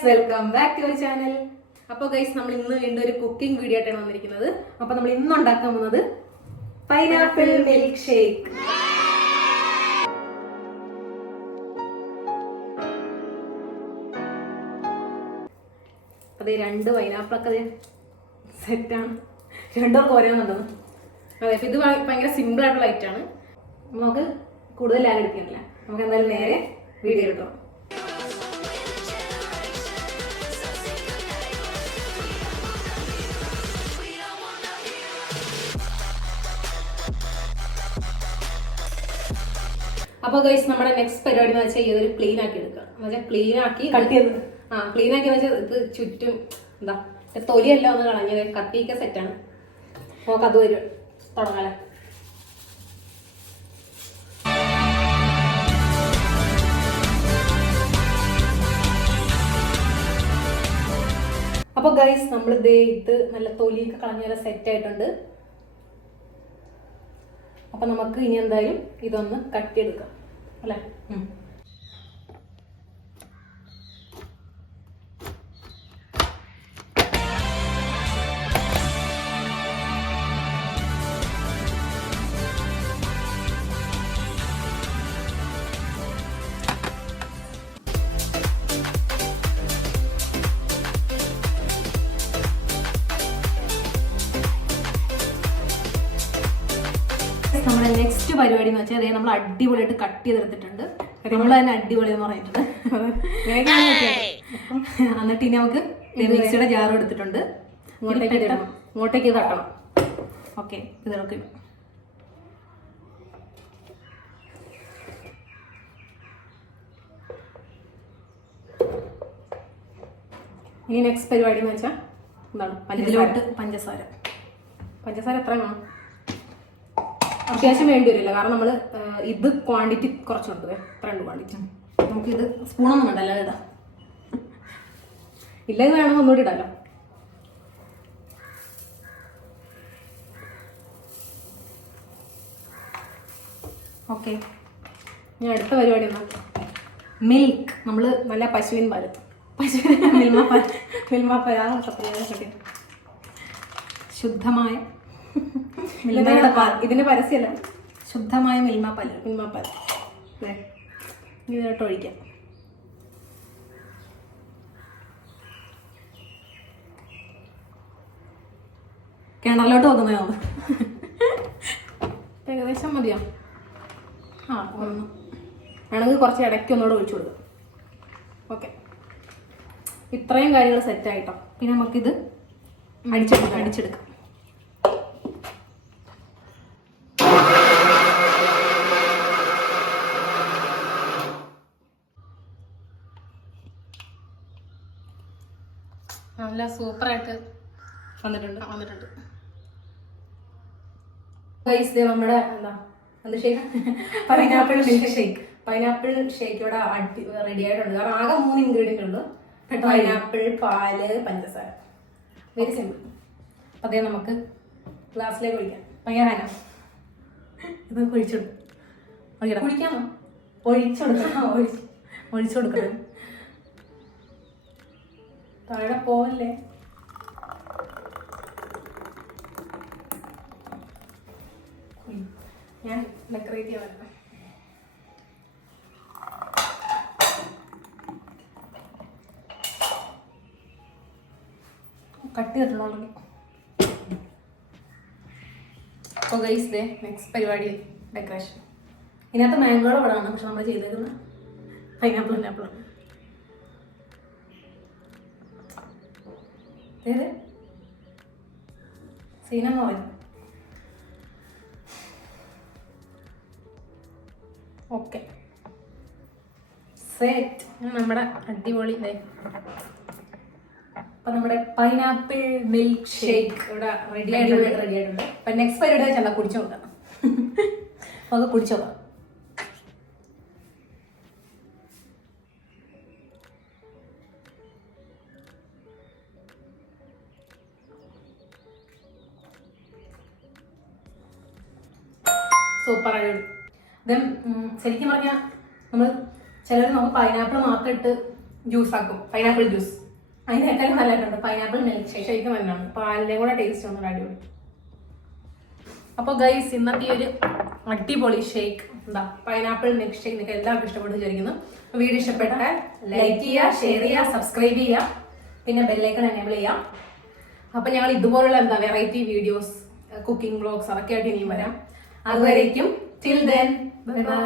Guys, welcome back to our channel. അപ്പോൾ guys, നമ്മൾ ഇന്ന് വീണ്ടും ഒരു കുക്കിംഗ് വീഡിയോ ആയിട്ടാണ് വന്നിരിക്കുന്നത്. അപ്പോൾ നമ്മൾ ഇന്ന് ഉണ്ടാക്കാൻ പോകുന്നത് പൈനാപ്പിൾ മിൽക്ക് ഷേക്ക്. അതെ, 2 പൈനാപ്പിളൊക്കെ സെറ്റാണ്. രണ്ടോ കോരാന്നുണ്ടോ? അതെ, ഇത് ഭയങ്കര സിമ്പിൾ ആയിട്ടുള്ള ഐറ്റാണ്. നമുക്ക് കൂടുതൽ ലാഗ് എടുക്കുന്നില്ല. നമുക്ക് എന്തായാലും നേരെ വീഡിയോ കിട്ടും. അപ്പോൾ ഗൈസ്, നമ്മുടെ നെക്സ്റ്റ് പരിപാടി എന്ന് വെച്ചാൽ ഇതൊരു ക്ലീൻ ആക്കി എടുക്കുക. എന്ന് വെച്ചാൽ ക്ലീൻ ആക്കി കട്ട് ചെയ്ത് ക്ലീൻ ആക്കി വെച്ചാൽ ഇത് ചുറ്റും എന്താ തൊലിയെല്ലാം ഒന്ന് കളഞ്ഞത് കത്തിയൊക്കെ സെറ്റാണ്. നമുക്ക് അത് വരും തുടങ്ങാലേ. അപ്പോൾ ഗൈസ്, നമ്മൾ ഇത് നല്ല തൊലിയൊക്കെ കളഞ്ഞ സെറ്റ് ആയിട്ടുണ്ട്. അപ്പൊ നമുക്ക് ഇനി എന്തായാലും ഇതൊന്ന് കട്ട് ചെയ്തെടുക്കാം അല്ലേ. നമ്മുടെ നെക്സ്റ്റ് പരിപാടി എന്ന് വെച്ചാൽ അതായത് നമ്മൾ അടിപൊളിയായിട്ട് കട്ട് ചെയ്തെടുത്തിട്ടുണ്ട്. നമ്മൾ തന്നെ അടിപൊളി എന്ന് പറഞ്ഞിട്ടുണ്ട്. എന്നിട്ട് ഇനി നമുക്ക് മിക്സിയുടെ ജാർ എടുത്തിട്ടുണ്ട്. ഇങ്ങോട്ടേക്ക് തട്ടണം. ഓക്കെ, ഇതിലൊക്കെ ഇനി നെക്സ്റ്റ് പരിപാടി എന്ന് വെച്ചാൽ എന്താണ്, ഇതിലോട്ട് പഞ്ചസാര എത്ര വേണം? അത്യാവശ്യം വേണ്ടി വരില്ല, കാരണം നമ്മൾ ഇത് ക്വാണ്ടിറ്റി കുറച്ചുണ്ട്. രണ്ട് ക്വാണ്ടിറ്റി നമുക്ക് ഇത് സ്പൂണൊന്നും വേണ്ടല്ലോ ഇടാം. ഇല്ലെങ്കിൽ വേണമെങ്കിൽ ഒന്നുകൂടി ഇടാലോ. ഓക്കെ, ഞാൻ അടുത്ത പരിപാടി എന്നാ മിൽക്ക്. നമ്മൾ നല്ല പശുവിൻ പാല് മിൽമാപ്പാൽ ശുദ്ധമായ ഇതിന്റെ പരസ്യമല്ല, ശുദ്ധമായ മിൽമാപ്പാൽ അല്ലേ. ഇതിലോട്ട് ഒഴിക്കാം. കിണറിലോട്ട് നോക്കുന്നതാ. ഏകദേശം മതിയോ? ഒന്ന് വേണമെങ്കിൽ കുറച്ച് ഇടയ്ക്ക് ഒന്നുകൂടെ ഒഴിച്ചു കൊടുക്കാം. ഓക്കെ, ഇത്രയും കാര്യങ്ങൾ സെറ്റായിട്ടോ. പിന്നെ നമുക്കിത് അടിച്ചെടുക്കാം. നല്ല സൂപ്പറായിട്ട് വന്നിട്ടുണ്ട്. നമ്മുടെ എന്ത് shake? Pineapple milk shake. Pineapple shake ഇവിടെ റെഡി ആയിട്ടുണ്ട്. കാരണം ആകെ 3 ഇൻഗ്രീഡിയൻ്റ് ഉണ്ട്: പൈനാപ്പിൾ, പാല്, പഞ്ചസാര. Very simple. അതേ നമുക്ക് ഗ്ലാസ്സിലേക്ക് ഒഴിക്കാം. ഭയങ്കര ഇത് കുടിക്കാമോ? ഒഴിച്ചു കൊടുക്കണം. താഴെ പോവല്ലേ. ഞാൻ ഡെക്കറേറ്റ് ചെയ്യാൻ വരണം. കട്ട് ചെയ്തിട്ടുള്ളൂ ഓൾറെഡി. അപ്പോൾ ഗൈസ്, നെക്സ്റ്റ് പരിപാടി ഡെക്കറേഷൻ. ഇതിനകത്ത് മാംഗോയുടെ പടമാണ്, പക്ഷെ നമ്മൾ ചെയ്തേക്കുന്നത് പൈനാപ്പിൾ. സിനമോൻ. Okay, set. നമ്മുടെ അടിപൊളി. അപ്പൊ നമ്മുടെ പൈനാപ്പിൾ മിൽക്ക് ഷേക്ക് ഇവിടെ റെഡി ആയിട്ടുണ്ട്. അപ്പൊ നെക്സ്റ്റ് പരിപാടി ചെന്നാൽ കുടിച്ചു നോക്കാം. നമുക്ക് കുടിച്ചു നോക്കാം. സൂപ്പറായിട്ട്. ദെൻ ശരിക്കും പറഞ്ഞാൽ നമ്മൾ ചിലർ നമുക്ക് പൈനാപ്പിൾ മാത്രം ഇട്ട് ജ്യൂസ് ആക്കും, പൈനാപ്പിൾ ജ്യൂസ്. അതിനേക്കാളും നല്ലതായിട്ടുണ്ട് പൈനാപ്പിൾ മിൽക്ക് ഷേക്ക് നല്ലതാണ്, പാലിന്റെ കൂടെ ടേസ്റ്റ് ഒന്നും അടിപൊളി. അപ്പോൾ ഗൈസ് ഇന്നത്തെ ഒരു അടിപൊളി ഷേക്ക് എന്താ പൈനാപ്പിൾ മിൽക്ക് ഷേക്ക് നിങ്ങൾക്ക് എല്ലാവർക്കും ഇഷ്ടപ്പെട്ടു വിചാരിക്കുന്നു. വീഡിയോ ഇഷ്ടപ്പെട്ടാൽ ലൈക്ക് ചെയ്യുക, ഷെയർ ചെയ്യുക, സബ്സ്ക്രൈബ് ചെയ്യുക, പിന്നെ ബെല്ലൈക്കൺ എനേബിൾ ചെയ്യാം. അപ്പൊ ഞങ്ങൾ ഇതുപോലുള്ള എന്താ വെറൈറ്റി വീഡിയോസ്, കുക്കിംഗ് വ്ലോഗ്സ് അതൊക്കെ ആയിട്ട് ഇനിയും വരാം. അതുവരേക്കും ടിൽ ദെൻ ബൈ ബൈ.